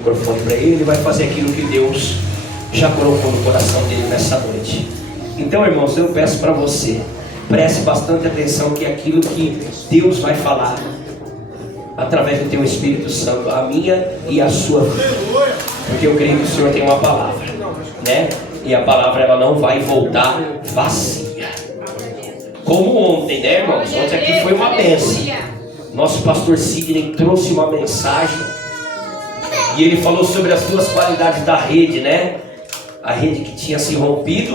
microfone para ele vai fazer aquilo que Deus já colocou no coração dele nessa noite. Então, irmãos, eu peço para você, preste bastante atenção que aquilo que Deus vai falar através do teu Espírito Santo, a minha e a sua vida, porque eu creio que o Senhor tem uma palavra, né? E a palavra ela não vai voltar vazia, como ontem, né, irmãos? Ontem aqui foi uma bênção. Nosso pastor Sidney trouxe uma mensagem e ele falou sobre as duas qualidades da rede, né? A rede que tinha se rompido,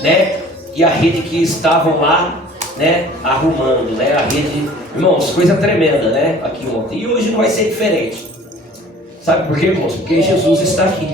né? E a rede que estavam lá, né? Arrumando, né? A rede, irmãos, coisa tremenda, né? Aqui ontem. E hoje não vai ser diferente. Sabe por quê, irmãos? Porque Jesus está aqui.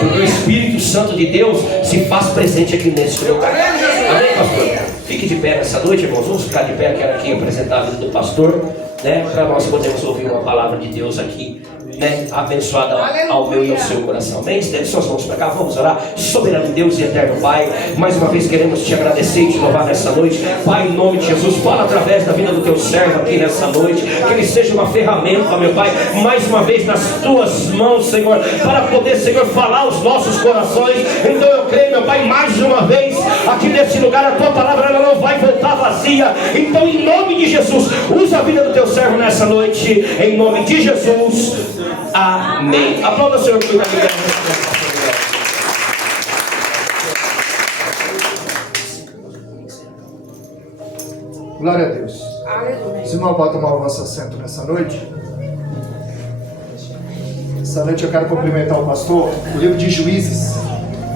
Porque o Espírito Santo de Deus se faz presente aqui nesse lugar. Amém, pastor? Fique de pé nessa noite, irmãos. Vamos ficar de pé. Quero aqui apresentar a vida do pastor, né? Para nós podermos ouvir uma palavra de Deus aqui, né? Abençoada ao meu e ao seu coração. Amém? Estende suas mãos para cá. Vamos orar. Soberano Deus e eterno Pai, mais uma vez queremos te agradecer e te louvar nessa noite. Pai, em nome de Jesus, fala através da vida do teu servo aqui nessa noite. Que ele seja uma ferramenta, meu Pai, mais uma vez nas tuas mãos, Senhor, para poder, Senhor, falar aos nossos corações. Então eu creio, meu Pai, mais uma vez aqui nesse lugar a tua palavra ela não vai voltar vazia. Então, em nome de Jesus, usa a vida do teu servo nessa noite, em nome de Jesus. Amém. Aplauda o Senhor que cuida de. Glória a Deus. Os irmãos podem tomar o vosso assento nessa noite. Essa noite eu quero cumprimentar o pastor. O livro de Juízes,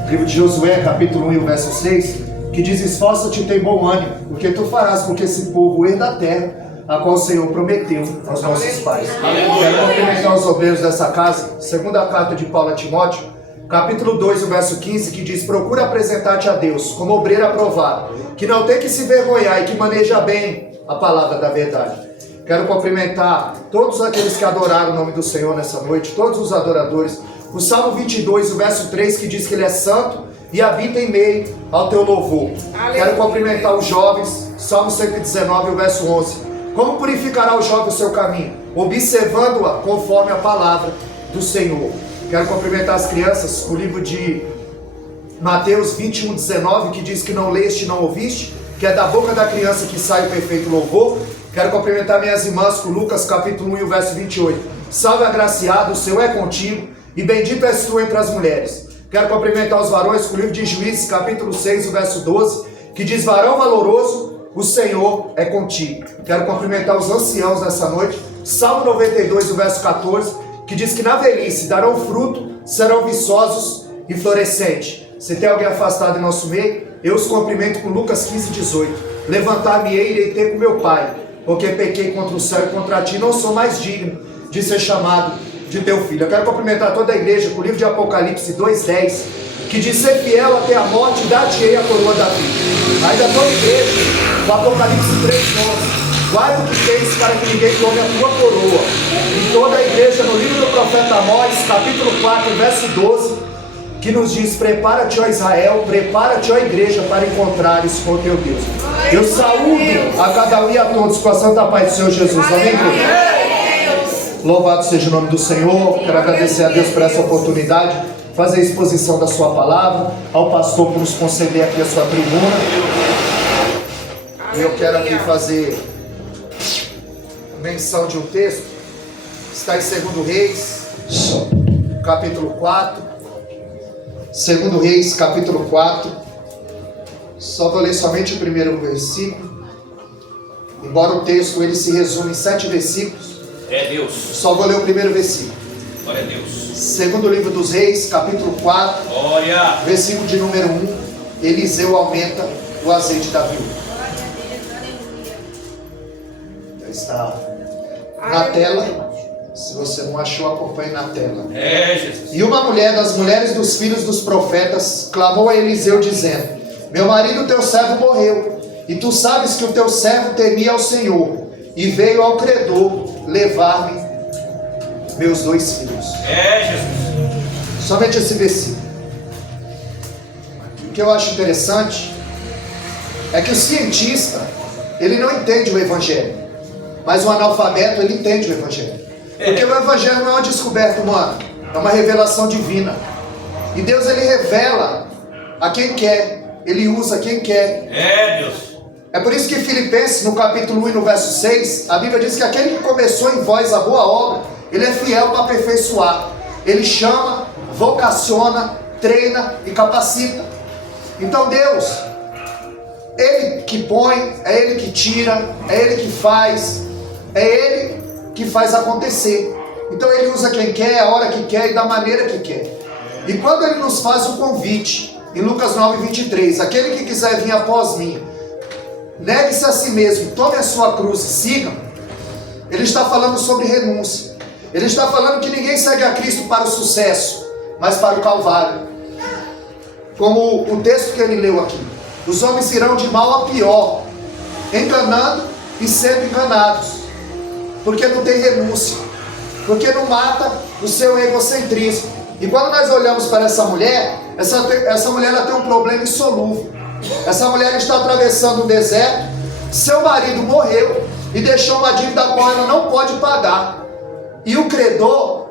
livro de Josué, capítulo 1 e o verso 6, que diz: esforça-te e tem bom ânimo, porque tu farás com que esse povo herda a terra a qual o Senhor prometeu aos nossos pais. Quero cumprimentar os obreiros dessa casa. Segunda carta de Paulo a Timóteo, capítulo 2, o verso 15, que diz: procura apresentar-te a Deus como obreiro aprovado, que não tem que se vergonhar e que maneja bem a palavra da verdade. Quero cumprimentar todos aqueles que adoraram o nome do Senhor nessa noite, todos os adoradores. O Salmo 22, o verso 3, que diz que Ele é santo e habita em meio ao teu louvor. Quero cumprimentar os jovens. Salmo 119, o verso 11. Como purificará o jovem o seu caminho? Observando-a conforme a palavra do Senhor. Quero cumprimentar as crianças. O livro de Mateus 21, 19, que diz que não leste, não ouviste, que é da boca da criança que sai o perfeito louvor. Quero cumprimentar minhas irmãs com Lucas capítulo 1 e o verso 28. Salve agraciado, o Senhor é contigo, e bendita és tu entre as mulheres. Quero cumprimentar os varões com o livro de Juízes capítulo 6, o verso 12, que diz: varão valoroso, o Senhor é contigo. Quero cumprimentar os anciãos nessa noite. Salmo 92, o verso 14, que diz que na velhice darão fruto, serão viçosos e florescentes. Se tem alguém afastado em nosso meio, eu os cumprimento com Lucas 15, 18. Levantar-me-ei e irei ter com meu Pai, porque pequei contra o céu e contra ti, não sou mais digno de ser chamado de teu filho. Eu quero cumprimentar toda a igreja com o livro de Apocalipse 2:10, que diz: ser fiel até a morte, dar-te-ei a coroa da vida. Ainda toda a igreja, o Apocalipse 3:11, guarda o que tens para que ninguém tome a tua coroa. E toda a igreja no livro do profeta Amós, capítulo 4, verso 12, que nos diz: prepara-te, ó Israel, prepara-te, ó igreja, para encontrares com o teu Deus. Eu saúdo a cada um e a todos com a santa paz do Senhor Jesus. Amém, igreja? Louvado seja o nome do Senhor. Quero agradecer a Deus por essa oportunidade, fazer a exposição da sua palavra, ao pastor por nos conceder aqui a sua tribuna. E eu quero aqui fazer menção de um texto, está em 2 Reis, capítulo 4. 2 Reis, capítulo 4. Só vou ler somente o primeiro versículo, embora o texto ele se resume em 7 versículos. É Deus. Só vou ler o primeiro versículo. Glória a Deus. Segundo livro dos Reis, capítulo 4, Glória. versículo de número 1. Eliseu aumenta o azeite da viúva. Já está na tela. Se você não achou, acompanhe na tela. É, Jesus. E uma mulher das mulheres dos filhos dos profetas clamou a Eliseu dizendo: meu marido teu servo morreu, e tu sabes que o teu servo temia ao Senhor, e veio ao credor levar-me meus 2 filhos. É, Jesus. Somente esse versículo. O que eu acho interessante é que o cientista, ele não entende o evangelho, mas o analfabeto, ele entende o evangelho. Porque o evangelho não é uma descoberta humana, é uma revelação divina. E Deus, ele revela a quem quer, ele usa quem quer. Deus. É por isso que Filipenses, no capítulo 1 e no verso 6, a Bíblia diz que aquele que começou em vós a boa obra, ele é fiel para aperfeiçoar. Ele chama, vocaciona, treina e capacita. Então Deus, Ele que põe, é Ele que tira, é Ele que faz, é Ele que faz acontecer. Então Ele usa quem quer, a hora que quer e da maneira que quer. E quando Ele nos faz o convite, em Lucas 9:23, aquele que quiser vir após mim, negue-se a si mesmo, tome a sua cruz e siga. Ele está falando sobre renúncia. Ele está falando que ninguém segue a Cristo para o sucesso, mas para o Calvário. Como o texto que ele leu aqui. Os homens irão de mal a pior, enganando e sendo enganados, porque não tem renúncia, porque não mata o seu egocentrismo. E quando nós olhamos para essa mulher, essa mulher ela tem um problema insolúvel. Essa mulher está atravessando um deserto, seu marido morreu e deixou uma dívida a qual ela não pode pagar. E o credor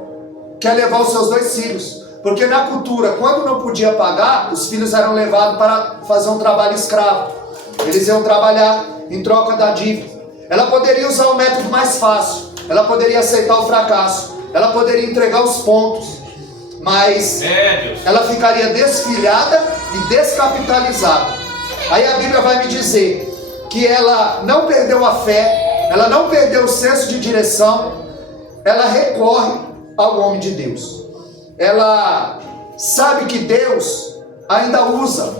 quer levar os seus 2 filhos, porque na cultura, quando não podia pagar, os filhos eram levados para fazer um trabalho escravo. Eles iam trabalhar em troca da dívida. Ela poderia usar o método mais fácil, ela poderia aceitar o fracasso, ela poderia entregar os pontos, mas ela ficaria desfilhada e descapitalizada. Aí a Bíblia vai me dizer que ela não perdeu a fé, ela não perdeu o senso de direção, ela recorre ao homem de Deus. Ela sabe que Deus ainda usa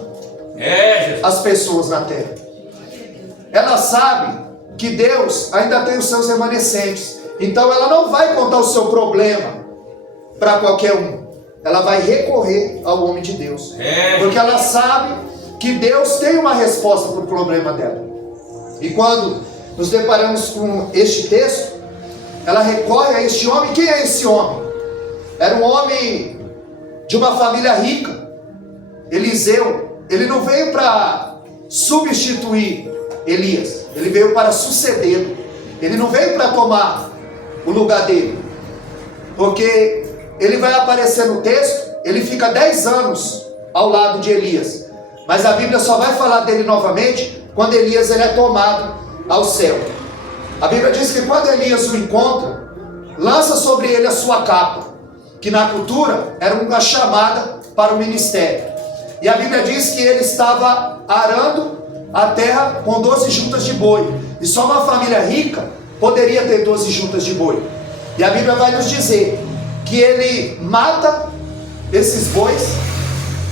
as pessoas na terra. Ela sabe que Deus ainda tem os seus remanescentes. Então ela não vai contar o seu problema para qualquer um. Ela vai recorrer ao homem de Deus. Porque ela sabe que Deus tem uma resposta para o problema dela. E quando nos deparamos com este texto, ela recorre a este homem. Quem é esse homem? Era um homem de uma família rica, Eliseu. Ele não veio para substituir Elias, ele veio para sucedê-lo. Ele não veio para tomar o lugar dele, porque ele vai aparecer no texto, ele fica 10 anos ao lado de Elias, mas a Bíblia só vai falar dele novamente quando Elias ele é tomado ao céu. A Bíblia diz que quando Elias o encontra, lança sobre ele a sua capa, que na cultura era uma chamada para o ministério. E a Bíblia diz que ele estava arando a terra com 12 juntas de boi, e só uma família rica poderia ter 12 juntas de boi. E a Bíblia vai nos dizer que ele mata esses bois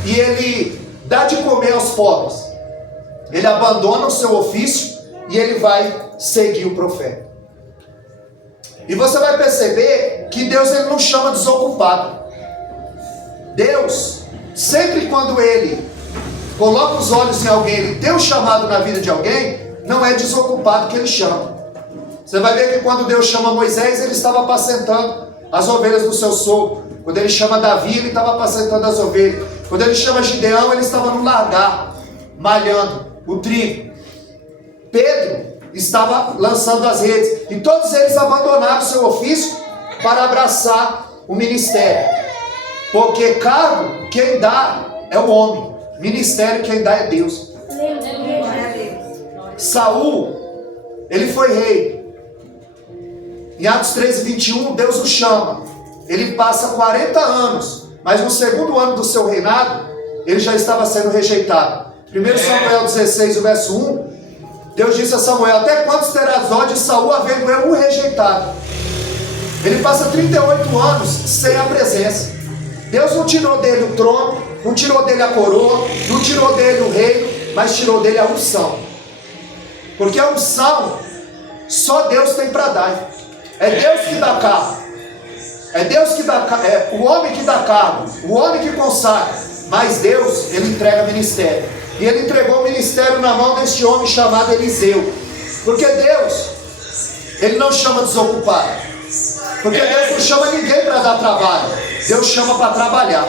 e ele dá de comer aos pobres. Ele abandona o seu ofício e ele vai seguir o profeta. E você vai perceber que Deus ele não chama desocupado. Deus, sempre quando ele coloca os olhos em alguém, ele tem um chamado na vida de alguém, não é desocupado que ele chama. Você vai ver que quando Deus chama Moisés, ele estava apacentando as ovelhas do seu sogro. Quando ele chama Davi, ele estava apacentando as ovelhas. Quando ele chama Gideão, ele estava no largar, malhando o trigo. Pedro estava lançando as redes. E todos eles abandonaram o seu ofício para abraçar o ministério. Porque cargo, quem dá é o homem. Ministério, quem dá é Deus. Saul, ele foi rei. Em Atos 13:21, Deus o chama. Ele passa 40 anos, mas no segundo ano do seu reinado, ele já estava sendo rejeitado. 1 Samuel 16, o verso 1, Deus disse a Samuel: até quantos terás ódio de Saul, havendo eu o rejeitado? Ele passa 38 anos sem a presença. Deus não tirou dele o trono, não tirou dele a coroa, não tirou dele o reino, mas tirou dele a unção. Porque a unção, só Deus tem para dar. É Deus que dá cargo. É Deus que dá, é o homem que dá cargo, o homem que consagra. Mas Deus, ele entrega ministério. E ele entregou o ministério na mão deste homem chamado Eliseu. Porque Deus, ele não chama desocupado. Porque Deus não chama ninguém para dar trabalho. Deus chama para trabalhar.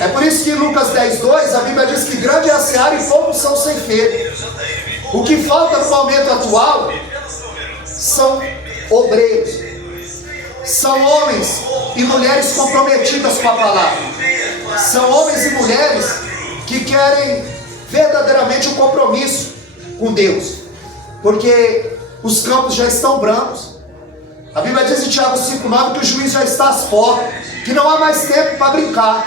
É por isso que em Lucas 10:2 a Bíblia diz que grande é a seara e poucos são ceifeiros. O que falta no momento atual são obreiros. São homens e mulheres comprometidas com a palavra. São homens e mulheres que querem verdadeiramente um compromisso com Deus. Porque os campos já estão brancos. A Bíblia diz em Tiago 5,9 que o juiz já está às portas. Que não há mais tempo para brincar.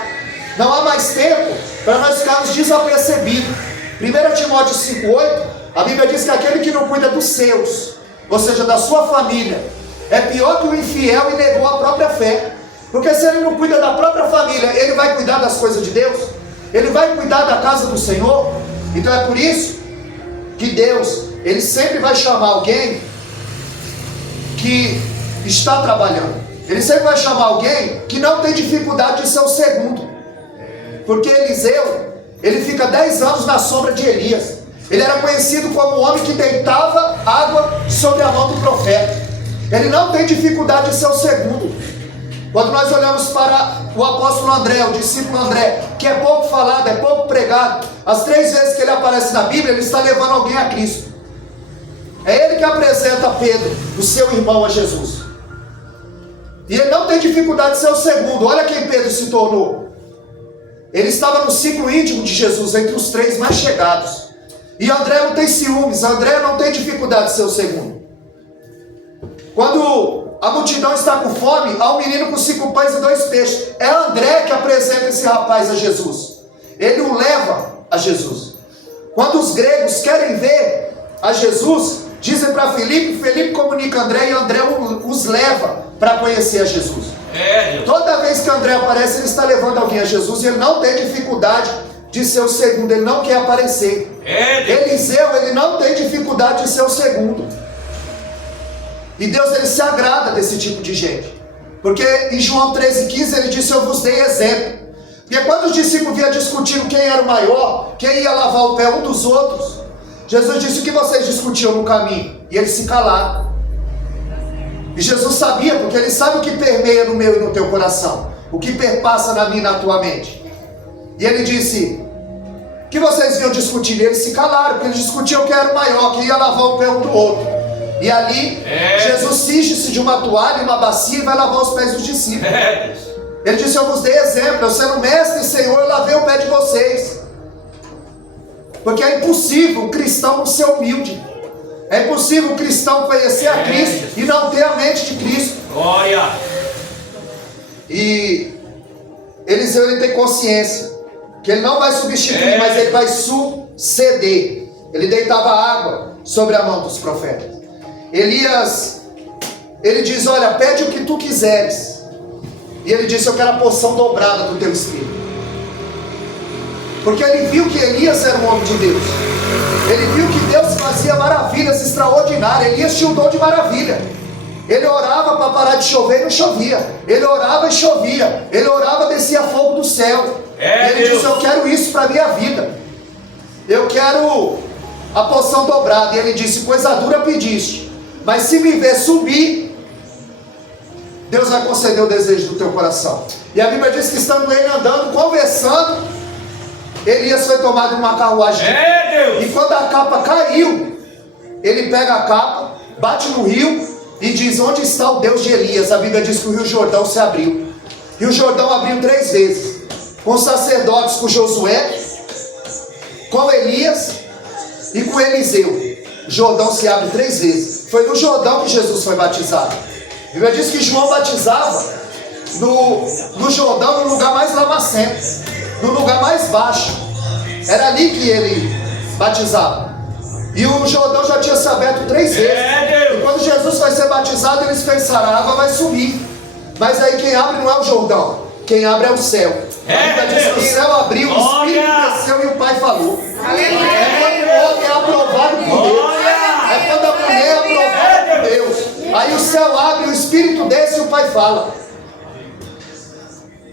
Não há mais tempo para nós ficarmos desapercebidos. 1 Timóteo 5,8, a Bíblia diz que aquele que não cuida dos seus, ou seja, da sua família, é pior que o infiel e negou a própria fé. Porque se ele não cuida da própria família, ele vai cuidar das coisas de Deus? Ele vai cuidar da casa do Senhor? Então é por isso que Deus, Ele sempre vai chamar alguém que está trabalhando. Ele sempre vai chamar alguém que não tem dificuldade de ser o segundo. Porque Eliseu, ele fica 10 anos na sombra de Elias. Ele era conhecido como o homem que deitava água sobre a mão do profeta. Ele não tem dificuldade de ser o segundo. Quando nós olhamos para o apóstolo André, o discípulo André, que é pouco falado, é pouco pregado, as 3 vezes que ele aparece na Bíblia, ele está levando alguém a Cristo. É ele que apresenta Pedro, o seu irmão, a Jesus. E ele não tem dificuldade de ser o segundo. Olha quem Pedro se tornou. Ele estava no ciclo íntimo de Jesus, entre os 3 mais chegados. E André não tem ciúmes, André não tem dificuldade de ser o segundo. Quando a multidão está com fome, há um menino com 5 pães e 2 peixes. É André que apresenta esse rapaz a Jesus. Ele o leva a Jesus. Quando os gregos querem ver a Jesus, dizem para Filipe, Filipe comunica a André e André os leva para conhecer a Jesus. Toda vez que André aparece, ele está levando alguém a Jesus e ele não tem dificuldade de ser o segundo, ele não quer aparecer. Eliseu, ele não tem dificuldade de ser o segundo. E Deus, ele se agrada desse tipo de gente. Porque em João 13,15 ele disse: eu vos dei exemplo. Porque quando os discípulos vinham discutindo quem era o maior, quem ia lavar o pé um dos outros, Jesus disse: o que vocês discutiam no caminho? E eles se calaram. E Jesus sabia, porque ele sabe o que permeia no meu e no teu coração, o que perpassa na minha e na tua mente. E ele disse: o que vocês vinham discutindo? E eles se calaram, porque eles discutiam quem era o maior, quem ia lavar o pé um do outro. E ali, Jesus cinge-se de uma toalha e uma bacia e vai lavar os pés dos discípulos. Ele disse: eu vos dei exemplo, eu sendo mestre e Senhor, eu lavei o pé de vocês. Porque é impossível o cristão não ser humilde. É impossível o cristão conhecer a Cristo e não ter a mente de Cristo. Glória! E Eliseu, ele tem consciência que ele não vai substituir, mas ele vai suceder. Ele deitava água sobre a mão dos profetas. Elias, ele diz: olha, pede o que tu quiseres. E ele disse: eu quero a porção dobrada do teu espírito. Porque ele viu que Elias era um homem de Deus. Ele viu que Deus fazia maravilhas extraordinárias. Elias tinha um dom de maravilha. Ele orava para parar de chover e não chovia. Ele orava e chovia. Ele orava e descia fogo do céu. E ele disse: eu quero isso para a minha vida. Eu quero a porção dobrada. E ele disse: coisa dura pediste, mas se me ver subir, Deus vai conceder o desejo do teu coração. E a Bíblia diz que estando ele andando, conversando, Elias foi tomado em uma carruagem. E quando a capa caiu, ele pega a capa, bate no rio e diz: onde está o Deus de Elias? A Bíblia diz que o rio Jordão se abriu. E o Jordão abriu 3 vezes. Com os sacerdotes, com Josué, com Elias e com Eliseu. O Jordão se abre 3 vezes. Foi no Jordão que Jesus foi batizado. A Bíblia diz que João batizava no Jordão, no lugar mais lamacento, no lugar mais baixo. Era ali que ele batizava. E o Jordão já tinha se aberto 3 vezes. E quando Jesus vai ser batizado, eles pensaram: a água vai subir. Mas aí quem abre não é o Jordão, quem abre é o céu. A Bíblia diz que o céu abriu, o Espírito desceu e o Pai falou. É quando o homem é aprovado por Deus. É quando a mulher é aprovada por Deus. Aí o céu abre, o Espírito desce e o Pai fala.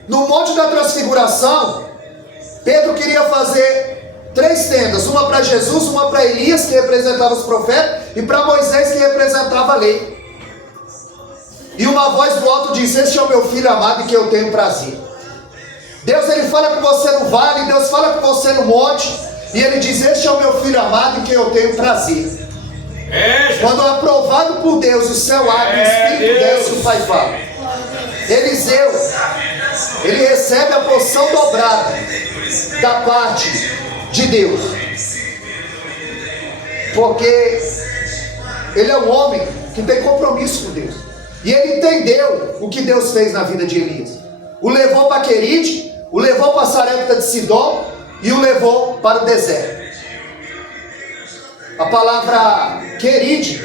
No Monte da Transfiguração, Pedro queria fazer 3 tendas. Uma para Jesus, uma para Elias, que representava os profetas, e para Moisés, que representava a lei. E uma voz do alto diz: este é o meu filho amado em que eu tenho prazer. Deus, ele fala com você no vale, Deus fala com você no monte, e ele diz: este é o meu filho amado em que eu tenho prazer. Quando aprovado por Deus, o céu abre, o Espírito desce, o Pai fala. Eliseu, ele recebe a porção dobrada da parte de Deus, porque ele é um homem que tem compromisso com Deus, e ele entendeu o que Deus fez na vida de Elias. O levou para Querite, o levou para Sarepta de Sidom e o levou para o deserto. A palavra Querite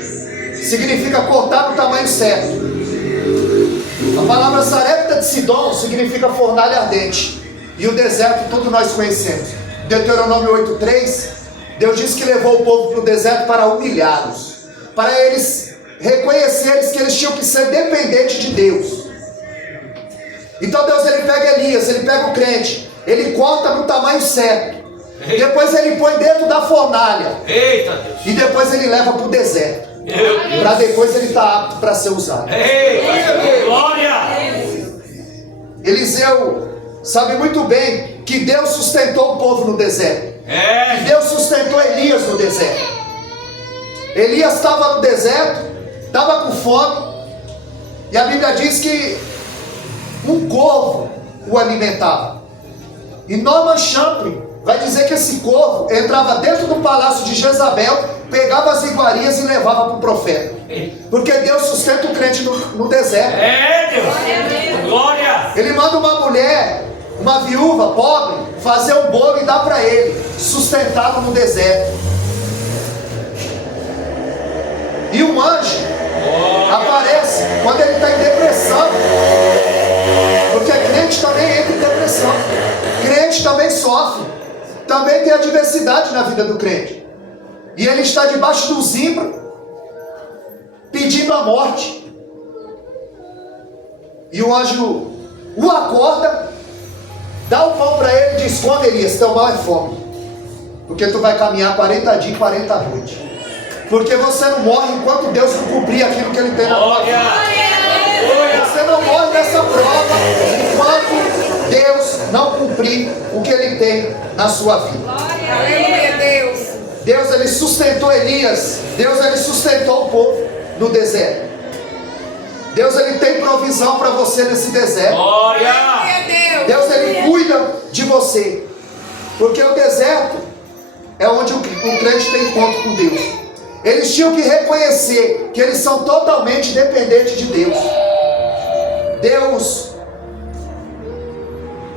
significa cortar no tamanho certo. A palavra Sarepta de Sidom significa fornalha ardente. E o deserto todos nós conhecemos. Deuteronômio 8:3, Deus disse que levou o povo para o deserto para humilhá-los, para eles reconhecerem que eles tinham que ser dependentes de Deus. Então Deus, ele pega Elias, ele pega o crente, ele corta no tamanho certo. Depois ele põe dentro da fornalha. Eita Deus. E depois ele leva para o deserto. Para depois ele estar apto para ser usado. Eita, glória! Eliseu sabe muito bem que Deus sustentou o povo no deserto. Que Deus sustentou Elias no deserto. Elias estava no deserto, estava com fome, e a Bíblia diz que um corvo o alimentava. E Norman Champlin vai dizer que esse corvo entrava dentro do palácio de Jezabel, pegava as iguarias e levava para o profeta. Porque Deus sustenta o crente no deserto. Deus! Glória! Ele manda uma mulher, uma viúva pobre, fazer um bolo e dá para ele, sustentado no deserto. E um anjo aparece quando ele está em depressão. Porque crente também entra em depressão. Crente também sofre. Também tem adversidade na vida do crente. E ele está debaixo do zimbro, pedindo a morte. E o anjo o acorda, dá o pão para ele e diz: come, Elias, teu mal é fome. Porque tu vai caminhar 40 dias e 40 noites. Porque você não morre enquanto Deus não cumprir aquilo que ele tem na tua vida. Você não morre nessa prova enquanto Deus não cumprir o que ele tem na sua vida. Aleluia, Deus. Deus, ele sustentou Elias. Deus, ele sustentou o povo no deserto. Deus, ele tem provisão para você nesse deserto. Glória! Deus, ele cuida de você. Porque o deserto é onde o crente tem encontro com Deus. Eles tinham que reconhecer que eles são totalmente dependentes de Deus. Deus,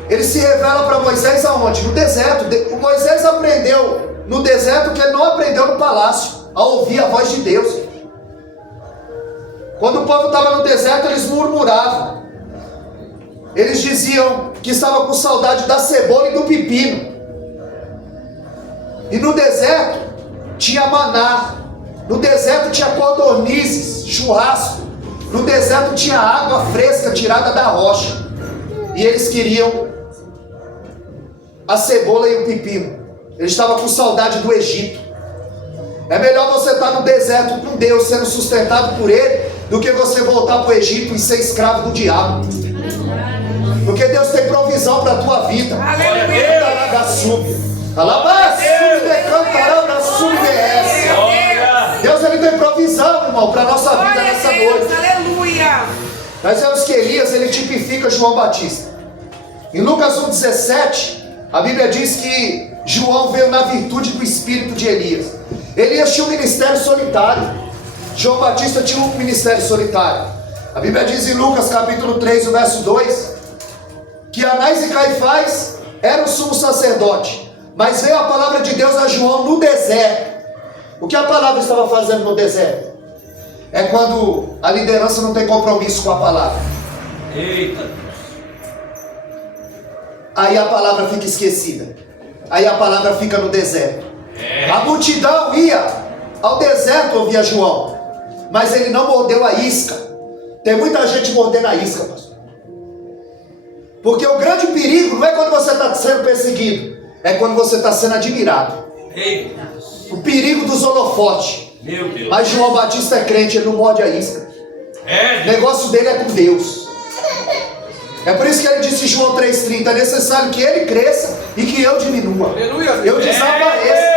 ele se revela para Moisés aonde? No deserto. O Moisés aprendeu no deserto que ele não aprendeu no palácio, a ouvir a voz de Deus. Quando o povo estava no deserto, eles murmuravam. Eles diziam que estavam com saudade da cebola e do pepino. E no deserto tinha maná. No deserto tinha codornizes, churrasco. No deserto tinha água fresca tirada da rocha. E eles queriam a cebola e o pepino. Eles estavam com saudade do Egito. É melhor você estar no deserto com Deus, sendo sustentado por Ele, do que você voltar para o Egito e ser escravo do diabo. Porque Deus tem provisão para a tua vida. Deus, ele tem provisão, irmão, para a nossa vida nessa noite. Aleluia. Nós vemos que Elias, ele tipifica João Batista. Em Lucas 1,17, a Bíblia diz que João veio na virtude do espírito de Elias. Elias tinha um ministério solitário. João Batista tinha um ministério solitário. A Bíblia diz em Lucas capítulo 3, o verso 2, que Anás e Caifás eram o sumo sacerdote. Mas veio a palavra de Deus a João no deserto. O que a palavra estava fazendo no deserto? É quando a liderança não tem compromisso com a palavra. Eita. Aí a palavra fica esquecida. Aí a palavra fica no deserto. A multidão ia ao deserto ouvir João, mas ele não mordeu a isca. Tem muita gente mordendo a isca, pastor. Porque o grande perigo não é quando você está sendo perseguido, é quando você está sendo admirado. Eita. O perigo dos holofotes. Meu Deus. Mas João Batista é crente, ele não morde a isca. O negócio dele é com Deus. É por isso que ele disse em João 3,30: é necessário que ele cresça e que eu diminua. Aleluia. Eu desapareço.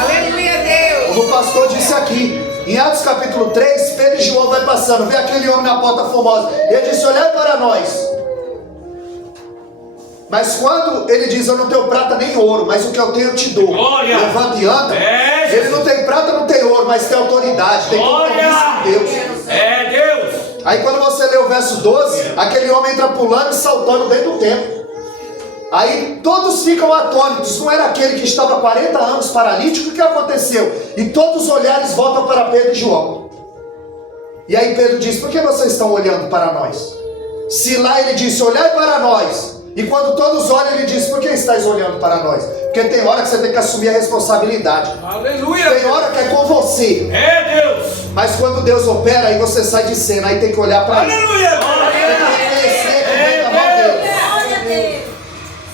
Aleluia, Deus. Como o pastor disse aqui, Em Atos capítulo 3, Pedro e João vai passando, vê aquele homem na porta formosa. Ele disse: olhai para nós. Mas quando ele diz: eu não tenho prata nem ouro, mas o que eu tenho eu te dou. Glória. Levanta e anda. Ele não tem prata, não tem ouro, mas tem autoridade, tem compromisso com Deus. É Deus. Aí quando você lê o verso 12, aquele homem entra pulando e saltando dentro do templo. Aí todos ficam atônitos. Não era aquele que estava 40 anos paralítico? O que aconteceu? E todos os olhares voltam para Pedro e João. E aí Pedro diz: por que vocês estão olhando para nós? Se lá ele disse: olhai para nós. E quando todos olham, ele diz: por que estáis olhando para nós? Porque tem hora que você tem que assumir a responsabilidade. Aleluia. Tem hora que é com você. É Deus. Mas quando Deus opera, aí você sai de cena. Aí tem que olhar para ele. Aleluia.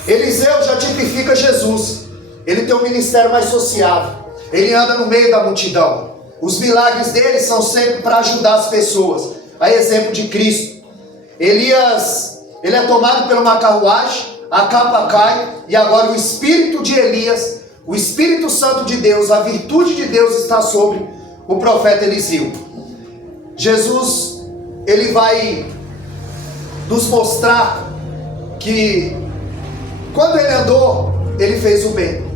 Eliseu já tipifica Jesus. Ele tem um ministério mais sociável. Ele anda no meio da multidão. Os milagres dele são sempre para ajudar as pessoas. A exemplo de Cristo. Elias, ele é tomado por uma carruagem, a capa cai, e agora o espírito de Elias, o Espírito Santo de Deus, a virtude de Deus está sobre o profeta Eliseu. Jesus, ele vai nos mostrar que quando ele andou, ele fez o bem.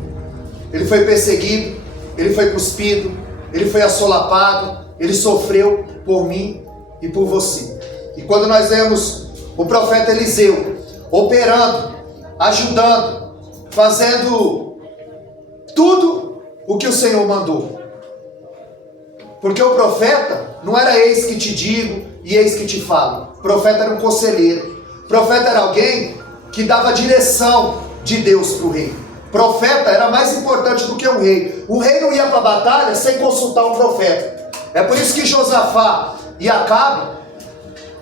Ele foi perseguido, ele foi cuspido, ele foi assolapado, ele sofreu por mim e por você. E quando nós vemos o profeta Eliseu operando, ajudando, fazendo tudo o que o Senhor mandou. Porque o profeta não era eis que te digo e eis que te falo. O profeta era um conselheiro. O profeta era alguém que dava direção de Deus para o rei. O profeta era mais importante do que o rei. O rei não ia para a batalha sem consultar um profeta. É por isso que Josafá e Acabe,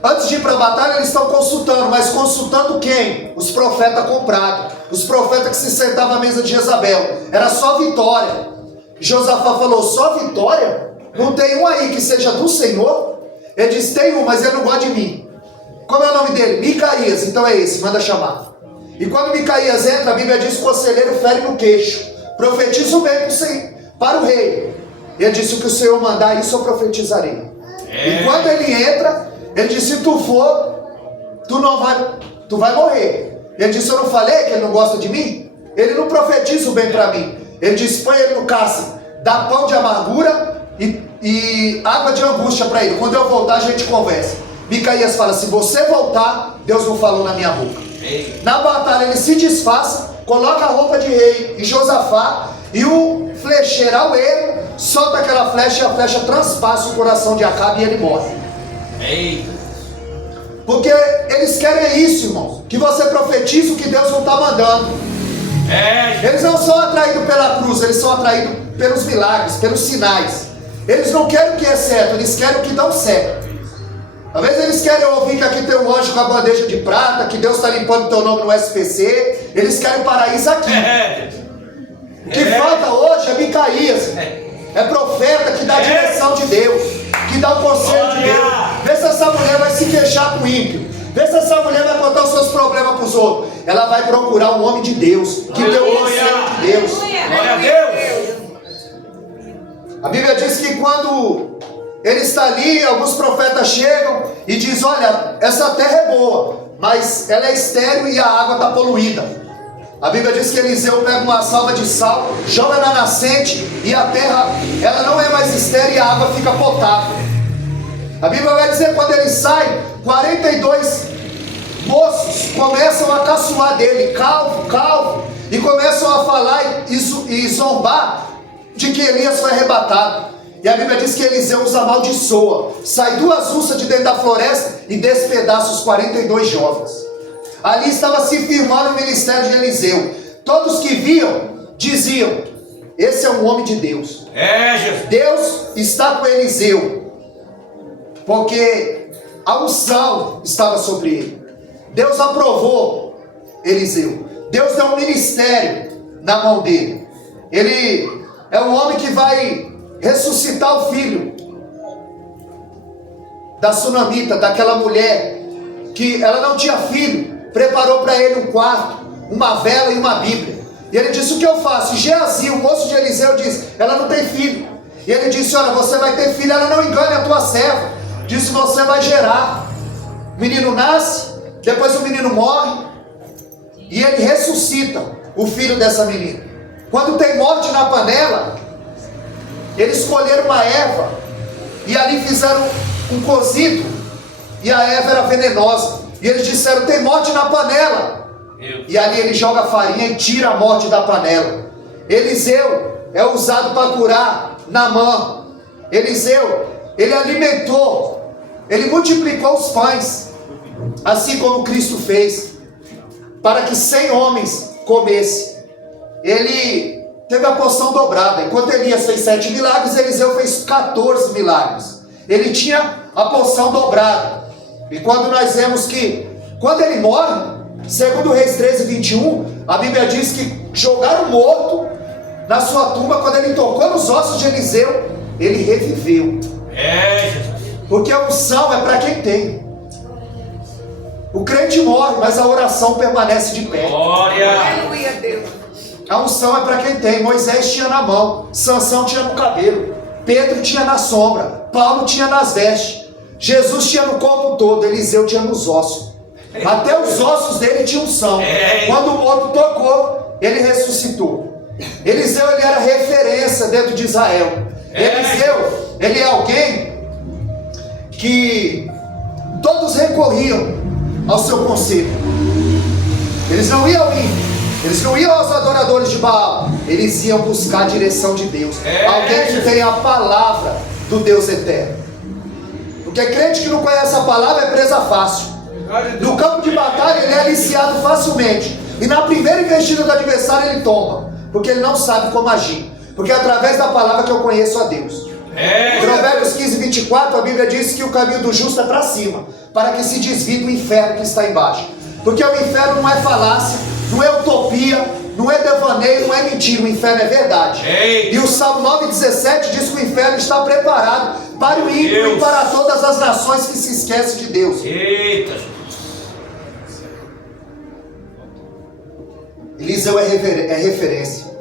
antes de ir para a batalha, eles estão consultando. Mas consultando quem? Os profetas comprados. Os profetas que se sentavam à mesa de Jezabel. Era só vitória. Josafá falou: só vitória? Não tem um aí que seja do Senhor? Ele disse: tem um, mas ele não gosta de mim. Como é o nome dele? Micaías. Então é esse, manda chamar. E quando Micaías entra, a Bíblia diz que o conselheiro fere no queixo. Profetiza o bem para o rei. Ele disse: o que o Senhor mandar, isso eu profetizarei. E quando ele entra, ele disse: se tu for, tu vai morrer. Ele disse: eu não falei que ele não gosta de mim? Ele não profetiza o bem para mim. Ele disse: põe ele no cárcere, dá pão de amargura e água de angústia para ele. Quando eu voltar, a gente conversa. Micaías fala: se você voltar, Deus não falou na minha boca. Na batalha ele se disfarça, coloca a roupa de rei em Josafá, e o flecheiro, ao erro, solta aquela flecha, e a flecha transpassa o coração de Acabe e ele morre. Porque eles querem isso, irmão, que você profetize o que Deus não está mandando. Eles não são atraídos pela cruz, eles são atraídos pelos milagres, pelos sinais. Eles não querem o que é certo, eles querem o que dão certo. Às vezes eles querem ouvir que aqui tem um anjo com a bandeja de prata, que Deus está limpando o teu nome no SPC. Eles querem o paraíso aqui. O que falta hoje é Micaías. É profeta que dá a direção de Deus, que dá o conselho de Deus. Vê se essa mulher vai se queixar com o ímpio. Vê se essa mulher vai contar os seus problemas para os outros. Ela vai procurar um homem de Deus, que deu o conselho de Deus. Glória a Deus. A Bíblia diz que quando ele está ali, alguns profetas chegam e dizem: olha, essa terra é boa, mas ela é estéril e a água está poluída. A Bíblia diz que Eliseu pega uma salva de sal, joga na nascente, e a terra, ela não é mais estéril e a água fica potável. A Bíblia vai dizer que quando ele sai, 42 moços começam a caçoar dele, calvo, e começam a falar e zombar de que Elias foi arrebatado. E a Bíblia diz que Eliseu os amaldiçoa, sai 2 ursas de dentro da floresta e despedaça os 42 jovens. Ali estava se firmando o ministério de Eliseu. Todos que viam, diziam: esse é um homem de Deus. Jesus. Deus está com Eliseu, porque a unção estava sobre ele. Deus aprovou Eliseu. Deus deu um ministério na mão dele. Ele é um homem que vai ressuscitar o filho da sunamita, daquela mulher que ela não tinha filho, preparou para ele um quarto, uma vela e uma Bíblia. E ele disse: o que eu faço? E Geazi, o moço de Eliseu, diz: ela não tem filho. E ele disse: olha, você vai ter filho, ela não engane a tua serva. Disse: você vai gerar. O menino nasce, depois o menino morre, e ele ressuscita o filho dessa menina. Quando tem morte na panela, eles escolheram uma erva, e ali fizeram um cozido, e a erva era venenosa. E eles disseram: tem morte na panela. E ali ele joga farinha e tira a morte da panela. Eliseu é usado para curar Naamã. Eliseu, ele alimentou, ele multiplicou os pães, assim como Cristo fez, para que 100 homens comessem. Ele teve a porção dobrada. Enquanto Elias fez 7 milagres, Eliseu fez 14 milagres. Ele tinha a porção dobrada. E quando nós vemos que, quando ele morre, segundo Reis 13, 21, a Bíblia diz que jogaram morto na sua tumba. Quando ele tocou nos ossos de Eliseu, ele reviveu. Porque a unção é para quem tem. O crente morre, mas a oração permanece de pé. Aleluia, Deus. A unção é para quem tem. Moisés tinha na mão, Sansão tinha no cabelo, Pedro tinha na sombra, Paulo tinha nas vestes, Jesus tinha no corpo todo, Eliseu tinha nos ossos. Até os ossos dele tinham unção. Quando o morto tocou, ele ressuscitou. Eliseu, ele era referência dentro de Israel. Eliseu, ele é alguém que todos recorriam ao seu conselho. Eles não iam aos adoradores de Baal, eles iam buscar a direção de Deus. Alguém que tem a palavra do Deus eterno. Porque crente que não conhece a palavra é presa fácil. No campo de batalha ele é aliciado facilmente, e na primeira investida do adversário ele toma, porque ele não sabe como agir. Porque é através da palavra que eu conheço a Deus. Provérbios 15, 24, a Bíblia diz que o caminho do justo é para cima, para que se desvie do inferno que está embaixo. Porque o inferno não é falácia, não é utopia, não é devaneio, não é mentira. O inferno é verdade. E o Salmo 9,17 diz que o inferno está preparado para o ímpio e para todas as nações que se esquecem de Deus. Eliseu é referência.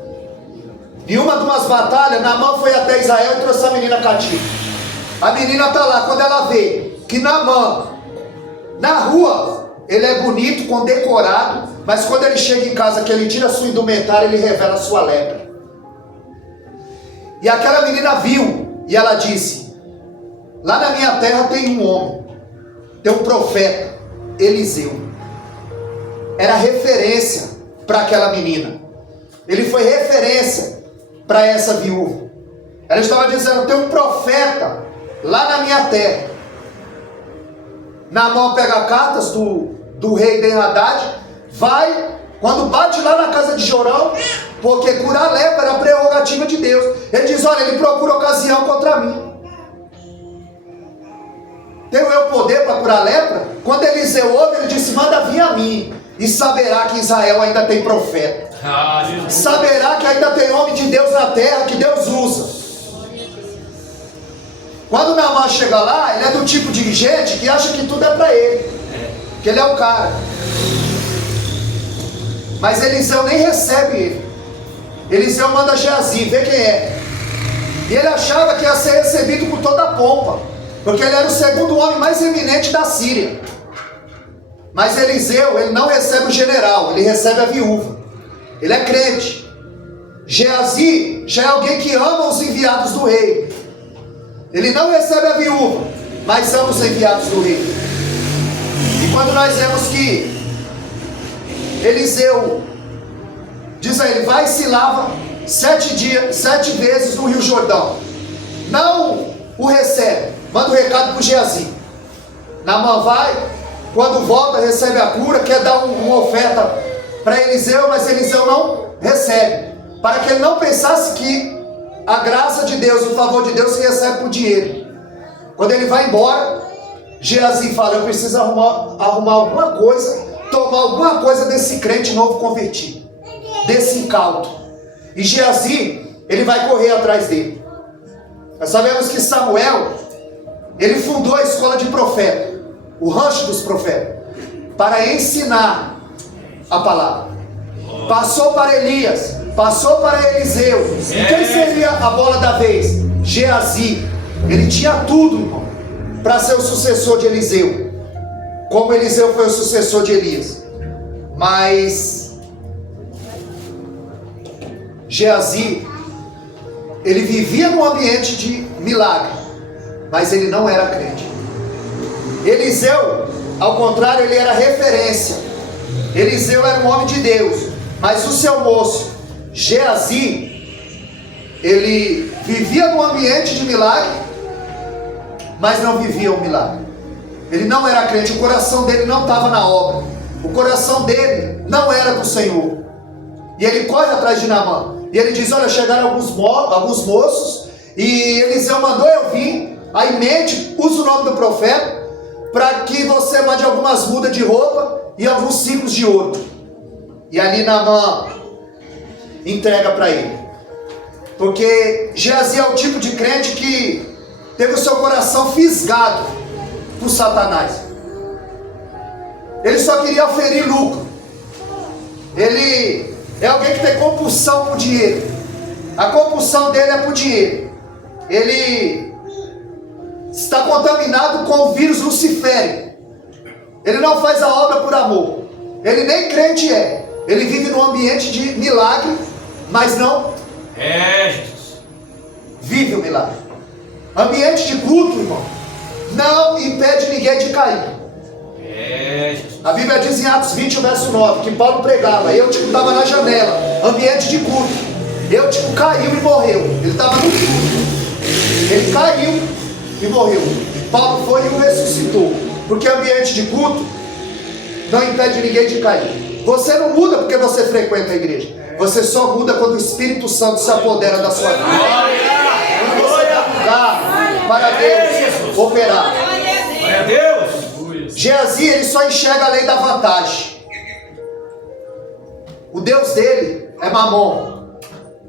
Em uma de umas batalhas, Naamã foi até Israel e trouxe a menina cativa. A menina está lá. Quando ela vê que Naamã, na rua, ele é bonito, condecorado, mas quando ele chega em casa, que ele tira a sua indumentária, ele revela a sua lepra. E aquela menina viu, e ela disse: lá na minha terra tem um homem, tem um profeta, Eliseu. Era referência para aquela menina. Ele foi referência para essa viúva. Ela estava dizendo: tem um profeta lá na minha terra. Naamã pega cartas do rei Ben-Hadad, vai, quando bate lá na casa de Jorão, porque curar a lepra era a prerrogativa de Deus. Ele diz: olha, ele procura ocasião contra mim. Tenho eu poder para curar a lepra? Quando Eliseu ouve, ele disse: manda vir a mim, e saberá que Israel ainda tem profeta. Saberá que ainda tem homem de Deus na terra, que Deus usa. Quando Naamã chega lá, ele é do tipo de gente que acha que tudo é para ele, que ele é o cara. Mas Eliseu nem recebe ele. Eliseu manda Geazi, vê quem é. E ele achava que ia ser recebido com toda a pompa, porque ele era o segundo homem mais eminente da Síria. Mas Eliseu, ele não recebe o general, ele recebe a viúva. Ele é crente. Geazi já é alguém que ama os enviados do rei. Ele não recebe a viúva, mas ama os enviados do rei. E quando nós vemos que Eliseu diz a ele: vai e se lava 7 vezes no Rio Jordão, não o recebe, manda o recado para o Geazi. Naamã vai, quando volta recebe a cura, quer dar uma oferta para Eliseu, mas Eliseu não recebe, para que ele não pensasse que a graça de Deus, o favor de Deus se recebe por dinheiro. Quando ele vai embora, Geazi fala: eu preciso arrumar alguma coisa, tomar alguma coisa desse crente novo convertido, desse incauto. E Geazi, ele vai correr atrás dele. Nós sabemos que Samuel, ele fundou a escola de profeta, o rancho dos profetas, para ensinar a palavra. Passou para Elias, passou para Eliseu. E quem seria a bola da vez? Geazi, ele tinha tudo, irmão, para ser o sucessor de Eliseu, como Eliseu foi o sucessor de Elias. Mas Geazi, ele vivia num ambiente de milagre, mas ele não era crente. Eliseu, ao contrário, ele era referência. Eliseu era um homem de Deus, mas o seu moço, Geazi, ele vivia num ambiente de milagre, mas não vivia um milagre. Ele não era crente, o coração dele não estava na obra, o coração dele não era do Senhor. E ele corre atrás de Naamã, e ele diz: olha, chegaram alguns moços, e Eliseu mandou eu vir, aí mente, usa o nome do profeta, para que você mande algumas mudas de roupa e alguns ciclos de ouro. E ali Naamã entrega para ele, porque Geazi é o tipo de crente que teve o seu coração fisgado por Satanás. Ele só queria oferir lucro. Ele é alguém que tem compulsão por dinheiro. A compulsão dele é por dinheiro. Ele está contaminado com o vírus luciférico. Ele não faz a obra por amor. Ele nem crente é. Ele vive num ambiente de milagre, mas não vive o milagre. Ambiente de culto, irmão, não impede ninguém de cair. A Bíblia diz em Atos 20, verso 9, que Paulo pregava, Eutico estava na janela, ambiente de culto. Eutico caiu e morreu. Ele estava no culto, ele caiu e morreu. Paulo foi e o ressuscitou, porque ambiente de culto não impede ninguém de cair. Você não muda porque você frequenta a igreja, você só muda quando o Espírito Santo se apodera da sua vida. Quando você dá lugar para Deus operar. Glória a Deus. Geazi, ele só enxerga a lei da vantagem. O Deus dele é Mamon.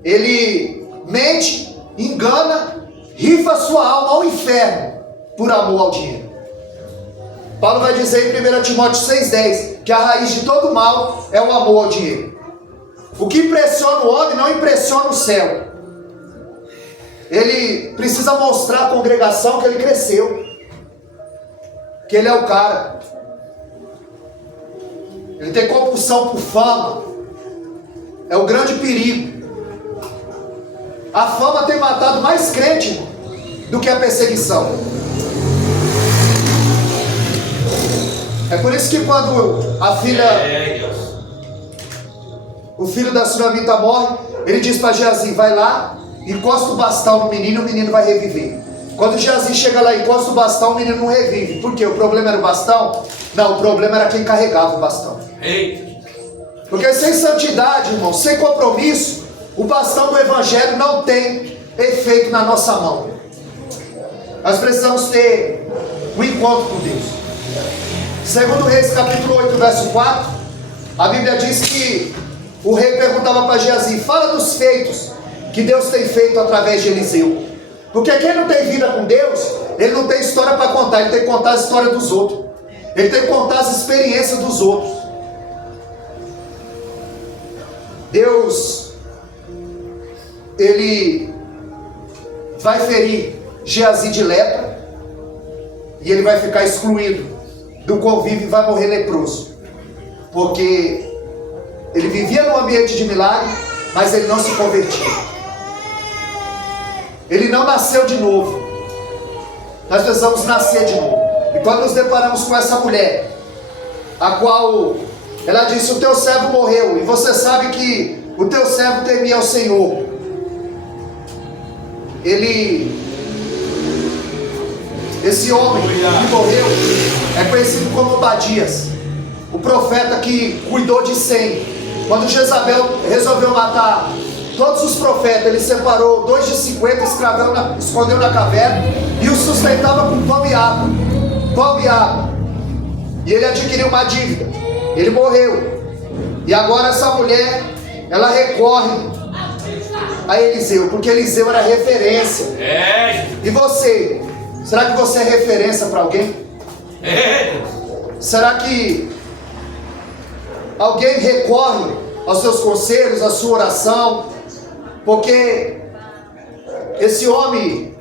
Ele mente, engana, rifa sua alma ao inferno por amor ao dinheiro. Paulo vai dizer em 1 Timóteo 6,10 que a raiz de todo mal é o amor ao dinheiro. O que impressiona o homem não impressiona o céu. Ele precisa mostrar à congregação que ele cresceu, que ele é o cara. Ele tem compulsão por fama. É o grande perigo. A fama tem matado mais crente, irmão, do que a perseguição. É por isso que quando a filha, o filho da Sunamita morre, ele diz para Geazi: vai lá, encosta o bastão no menino e o menino vai reviver. Quando Geazi chega lá e encosta o bastão, o menino não revive. Por quê? O problema era o bastão? Não, o problema era quem carregava o bastão. Porque sem santidade, irmão, sem compromisso, o bastão do evangelho não tem efeito na nossa mão. Nós precisamos ter um encontro com Deus. Segundo Reis capítulo 8, verso 4, a Bíblia diz que o rei perguntava para Geazi: fala dos feitos que Deus tem feito através de Eliseu. Porque quem não tem vida com Deus, ele não tem história para contar, ele tem que contar a história dos outros. Ele tem que contar as experiências dos outros. Deus, ele vai ferir Geazi de lepra, e ele vai ficar excluído do convívio e vai morrer leproso. Porque ele vivia num ambiente de milagre, mas ele não se convertia. Ele não nasceu de novo. Nós precisamos nascer de novo. E quando nos deparamos com essa mulher, a qual ela disse: o teu servo morreu, e você sabe que o teu servo temia ao Senhor. Esse homem que morreu é conhecido como Obadias, o profeta que cuidou de 100. Quando Jezabel resolveu matar todos os profetas, ele separou 2 de 50, escondeu na caverna e os sustentava com pão e água. Pão e água. E ele adquiriu uma dívida. Ele morreu. E agora essa mulher, ela recorre a Eliseu, porque Eliseu era referência. E você? Será que você é referência para alguém? Será que alguém recorre aos seus conselhos, à sua oração? Porque esse homem,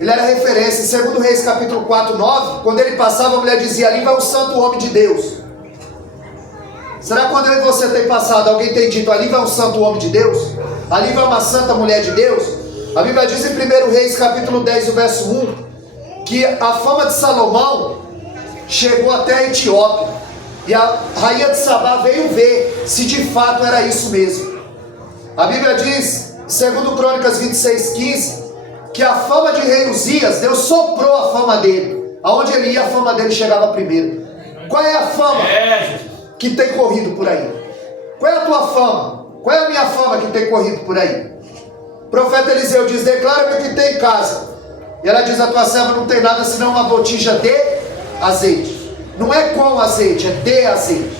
ele era referência. Em 2 Reis capítulo 4, 9, quando ele passava, a mulher dizia: ali vai o santo homem de Deus. Será que quando eu e você tem passado, alguém tem dito: ali vai um santo homem de Deus? Ali vai uma santa mulher de Deus? A Bíblia diz em 1 Reis capítulo 10, o verso 1, que a fama de Salomão chegou até a Etiópia, e a rainha de Sabá veio ver se de fato era isso mesmo. A Bíblia diz, segundo Crônicas 26, 15, que a fama de rei Uzias, Deus soprou a fama dele. Aonde ele ia, a fama dele chegava primeiro. Qual é a fama que tem corrido por aí? Qual é a tua fama? Qual é a minha fama que tem corrido por aí? O profeta Eliseu diz: declara-me o que tem em casa. E ela diz: a tua serva não tem nada senão uma botija de azeite. Não é com azeite, é de azeite.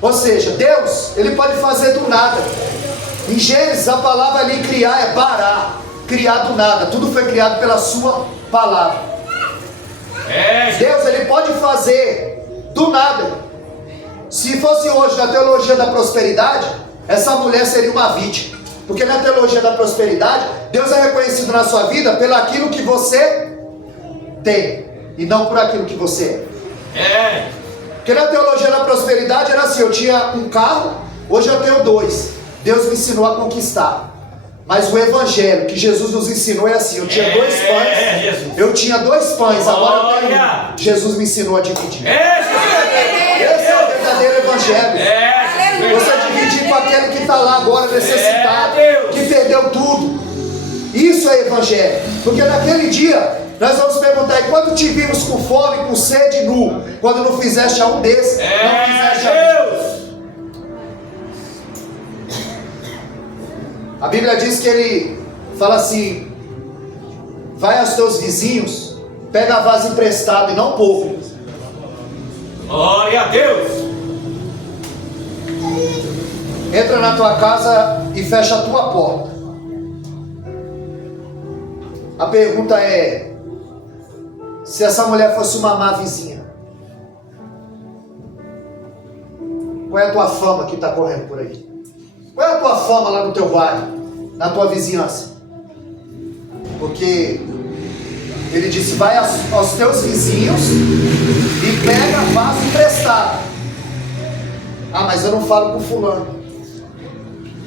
Ou seja, Deus, ele pode fazer do nada. Em Gênesis, a palavra ali criar é bará, criar do nada. Tudo foi criado pela sua palavra. Deus, ele pode fazer do nada. Se fosse hoje na teologia da prosperidade, essa mulher seria uma vítima. Porque na teologia da prosperidade, Deus é reconhecido na sua vida pelo aquilo que você tem, e não por aquilo que você é. Porque na teologia da prosperidade era assim: eu tinha um carro, hoje eu tenho 2. Deus me ensinou a conquistar. Mas o evangelho que Jesus nos ensinou é assim: eu tinha 2 pães, eu tinha 2 pães, agora eu tenho 1. Jesus me ensinou a dividir. Esse é o verdadeiro evangelho. Você dividir com aquele que está lá agora necessitado, que perdeu tudo. Isso é evangelho. Porque naquele dia nós vamos perguntar: e quando te vimos com fome, com sede, nu? Quando não fizeste a um desses, não fizeste a mim. A Bíblia diz que ele fala assim: vai aos teus vizinhos, pega a vaso emprestado e não pouco. Glória a Deus. Entra na tua casa e fecha a tua porta. A pergunta é: se essa mulher fosse uma má vizinha, qual é a tua fama que está correndo por aí? Qual é a tua fama lá no teu bairro, na tua vizinhança? Porque ele disse: vai aos teus vizinhos e pega vaso emprestado. Ah, mas eu não falo com fulano.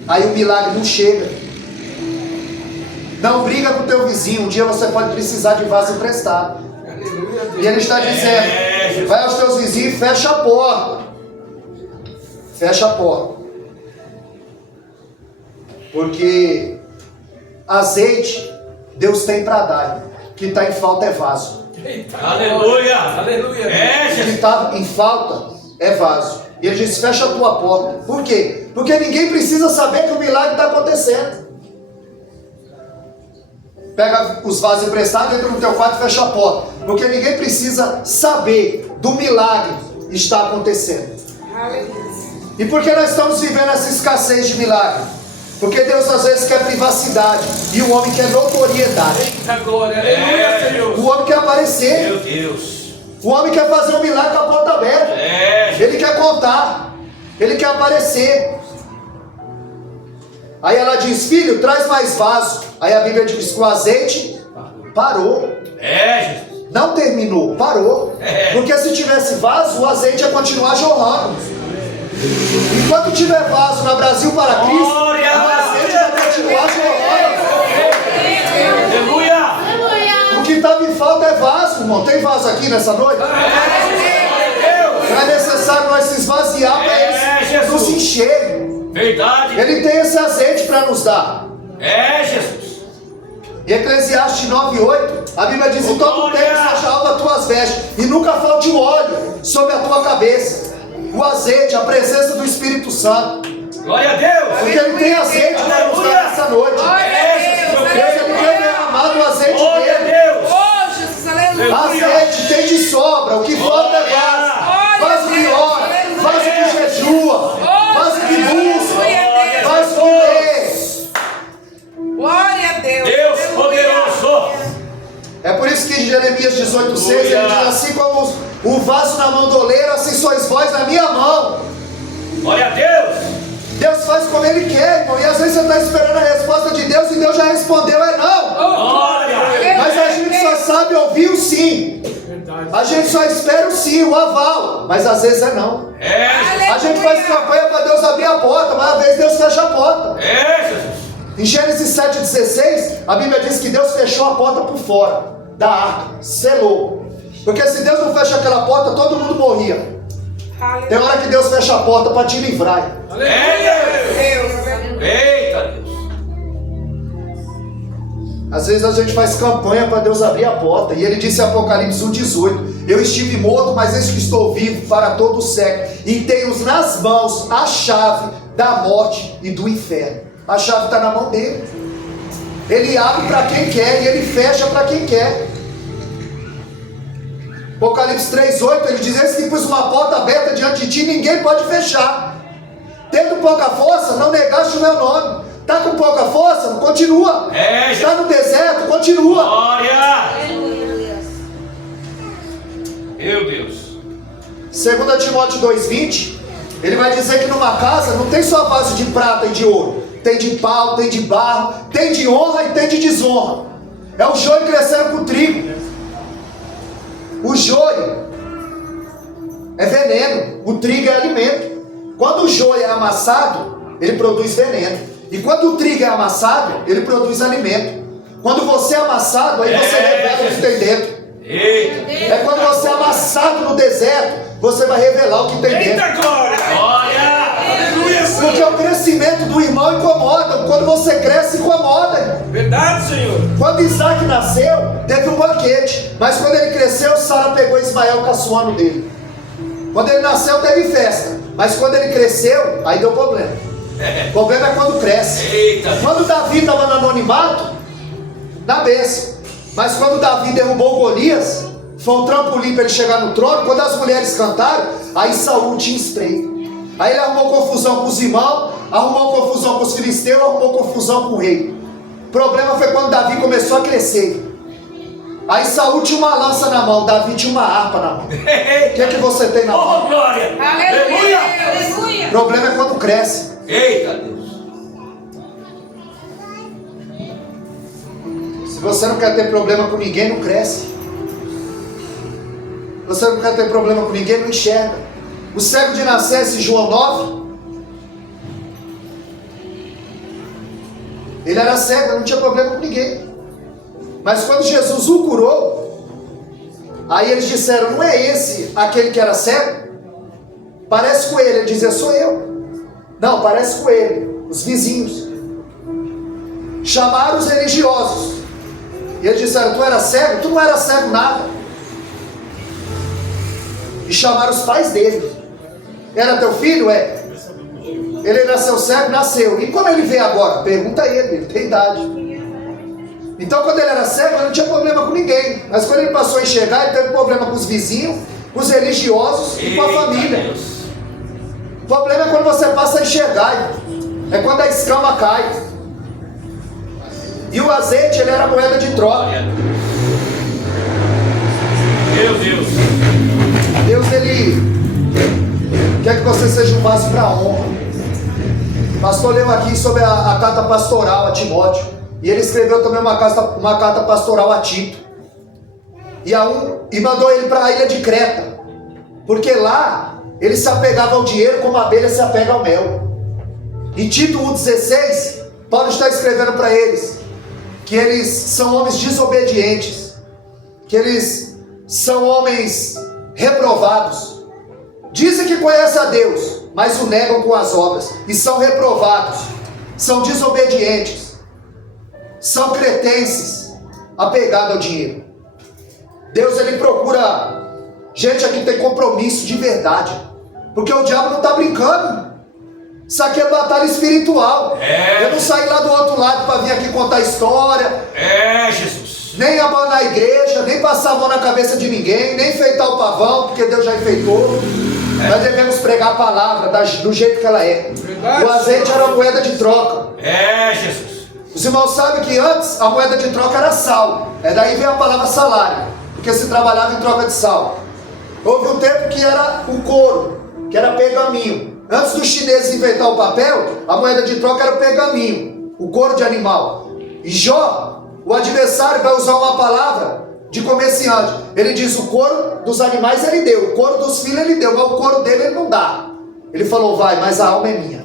Aí o milagre não chega. Não briga com o teu vizinho. Um dia você pode precisar de vaso emprestado. E ele está dizendo: vai aos teus vizinhos e fecha a porta. Fecha a porta. Porque azeite Deus tem para dar. O que está em falta é vaso. Aleluia. Aleluia. O que está em falta é vaso. E ele diz: fecha a tua porta. Por quê? Porque ninguém precisa saber que o milagre está acontecendo. Pega os vasos emprestados, entra no teu quarto e fecha a porta. Porque ninguém precisa saber do milagre que está acontecendo. E por que nós estamos vivendo essa escassez de milagre? Porque Deus às vezes quer privacidade e o homem quer notoriedade. O homem quer aparecer. Meu Deus. O homem quer fazer um milagre com a porta aberta. Ele quer contar. Ele quer aparecer. Aí ela diz: filho, traz mais vaso. Aí a Bíblia diz que o azeite parou. Não terminou, parou. Porque se tivesse vaso, o azeite ia continuar jorrando. Enquanto tiver vaso na Brasil para Cristo, o azeite vai continuar jorrando. Aleluia. O que estava em falta é vaso, irmão. Tem vaso aqui nessa noite? É necessário nós se esvaziar para eles nos encherem. Verdade. Ele tem esse azeite para nos dar. Jesus. Em Eclesiastes 9:8, a Bíblia diz: em todo tempo seja alva as tuas vestes, e nunca falte o óleo sobre a tua cabeça. O azeite, a presença do Espírito Santo. Glória a Deus. Porque ele tem azeite para nos dar nessa noite. Deus, ele quer derramar o azeite dele. Azeite tem de sobra. O que falta é vaso. Vaso que ora, vaso que jejua, vaso que busca, vaso que lê. Glória a Deus. Deus poderoso. É por isso que em Jeremias 18:6 ele diz: assim como o vaso na mão do oleiro, assim sois vós na minha mão. Glória a Deus. Deus faz como Ele quer, irmão. E às vezes você está esperando a resposta de Deus e Deus já respondeu, é não. Glória. Mas a gente só sabe ouvir o sim. A gente só espera o sim, o aval. Mas às vezes é não. A gente faz campanha para Deus abrir a porta, mas às vezes Deus fecha a porta. Jesus. Em Gênesis 7,16, a Bíblia diz que Deus fechou a porta por fora da arca, selou. Porque se Deus não fecha aquela porta, todo mundo morria. Tem hora que Deus fecha a porta para te livrar. Eita Deus. Às vezes a gente faz campanha para Deus abrir a porta. E Ele disse em Apocalipse 1,18: Eu estive morto, mas eis que estou vivo para todo o século, e tenho nas mãos a chave da morte e do inferno. A chave está na mão dele. Ele abre para quem quer e Ele fecha para quem quer. Apocalipse 3,8, Ele diz: Eis que pus uma porta aberta diante de ti, ninguém pode fechar. Tendo pouca força, não negaste o meu nome. Está com pouca força? Continua. Está no deserto? Continua. Glória. Meu Deus. 2 Timóteo 2,20, ele vai dizer que numa casa não tem só vaso de prata e de ouro. Tem de pau, tem de barro, tem de honra e tem de desonra. É o joio crescendo com o trigo. O joio é veneno, o trigo é alimento. Quando o joio é amassado, ele produz veneno. E quando o trigo é amassado, ele produz alimento. Quando você é amassado, aí você revela o que tem dentro. É quando você é amassado no deserto, você vai revelar o que tem dentro. Eita glória. Glória. Porque o crescimento do irmão incomoda. Quando você cresce, incomoda. Verdade, Senhor. Quando Isaac nasceu, teve um banquete. Mas quando ele cresceu, Sara pegou Ismael, caçoando dele. Quando ele nasceu, teve festa. Mas quando ele cresceu, aí deu problema. O problema é quando cresce. Eita. Quando Davi estava no anonimato, na bênção. Mas quando Davi derrubou Golias, foi um trampolim para ele chegar no trono. Quando as mulheres cantaram, aí Saul tinha espreito. Aí ele arrumou confusão com os irmãos, arrumou confusão com os filisteus, arrumou confusão com o rei. O problema foi quando Davi começou a crescer. Aí Saul tinha uma lança na mão, Davi tinha uma harpa na mão. O que você tem na mão? Oh, glória. Aleluia. O problema é quando cresce. Eita Deus. Se você não quer ter problema com ninguém, não cresce. Se você não quer ter problema com ninguém, não enxerga. O cego de Nascença, João 9, ele era cego, não tinha problema com ninguém. Mas quando Jesus o curou, aí eles disseram: não é esse aquele que era cego? Parece com ele. Ele dizia: sou eu. Não, parece com ele. Os vizinhos chamaram os religiosos e eles disseram: tu era cego? Tu não era cego nada. E chamaram os pais dele. Era teu filho? É. Ele nasceu cego? Nasceu. E como ele vê agora? Pergunta a ele tem idade. Então quando ele era cego, ele não tinha problema com ninguém. Mas quando ele passou a enxergar, ele teve problema com os vizinhos, com os religiosos e com a família. O problema é quando você passa a enxergar. É quando a escama cai. E o azeite, ele era moeda de troca. Meu Deus. Deus, ele quer que você seja um vaso para honra. O pastor leu aqui sobre a carta pastoral a Timóteo. E ele escreveu também uma carta pastoral a Tito. E mandou ele para a ilha de Creta. Porque lá ele se apegava ao dinheiro como a abelha se apega ao mel. Em Tito 1,16, Paulo está escrevendo para eles que eles são homens desobedientes, que eles são homens reprovados. Dizem que conhecem a Deus, mas o negam com as obras. E são reprovados, são desobedientes, são cretenses, apegados ao dinheiro. Deus, ele procura gente aqui que tem compromisso de verdade. Porque o diabo não está brincando. Isso aqui é batalha espiritual. Eu não saí lá do outro lado para vir aqui contar história. Jesus. Nem abanar a igreja, nem passar a mão na cabeça de ninguém, nem enfeitar o pavão, porque Deus já enfeitou. Nós devemos pregar a palavra do jeito que ela é. O azeite era uma moeda de troca. Jesus. Os irmãos sabem que antes a moeda de troca era sal. Daí veio a palavra salário, porque se trabalhava em troca de sal. Houve um tempo que era o couro, que era pergaminho. Antes dos chineses inventar o papel, a moeda de troca era o pergaminho, o couro de animal. E Jó, o adversário, vai usar uma palavra de comerciante. Ele diz: o couro dos animais ele deu, o couro dos filhos ele deu, mas o couro dele ele não dá. Ele falou: vai, mas a alma é minha.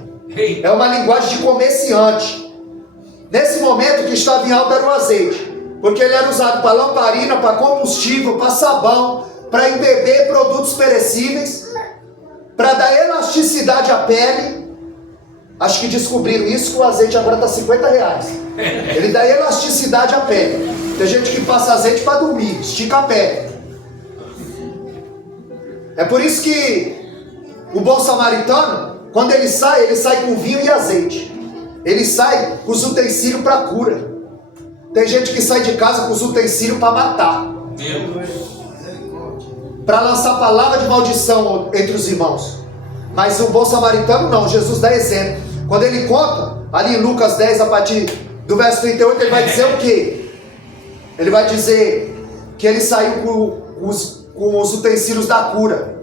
É uma linguagem de comerciante. Nesse momento, o que estava em alta era o azeite, porque ele era usado para lamparina, para combustível, para sabão, para embeber produtos perecíveis, para dar elasticidade à pele. Acho que descobriram isso, que o azeite agora está R$50. Ele dá elasticidade à pele. Tem gente que passa azeite para dormir, estica a pele. É por isso que o bom samaritano, quando ele sai com vinho e azeite. Ele sai com os utensílios para cura. Tem gente que sai de casa com os utensílios para matar, para lançar palavra de maldição entre os irmãos. Mas o bom samaritano não. Jesus dá exemplo. Quando ele conta, ali em Lucas 10, a partir do verso 38, ele vai dizer o quê? Ele vai dizer que ele saiu com os utensílios da cura.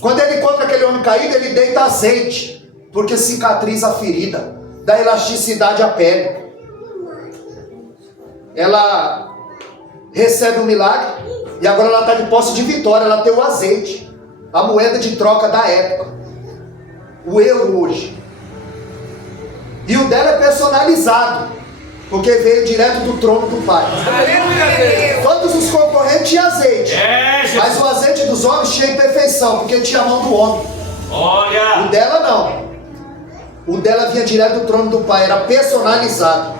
Quando ele encontra aquele homem caído, ele deita azeite, porque cicatriza a ferida, dá elasticidade à pele. Ela recebe um milagre e agora ela está de posse de vitória. Ela tem o azeite, a moeda de troca da época, o euro hoje. E o dela é personalizado, porque veio direto do trono do Pai. Todos os concorrentes tinham azeite, mas o azeite dos homens tinha imperfeição, porque tinha a mão do homem. Olha! O dela não. O dela vinha direto do trono do Pai, era personalizado.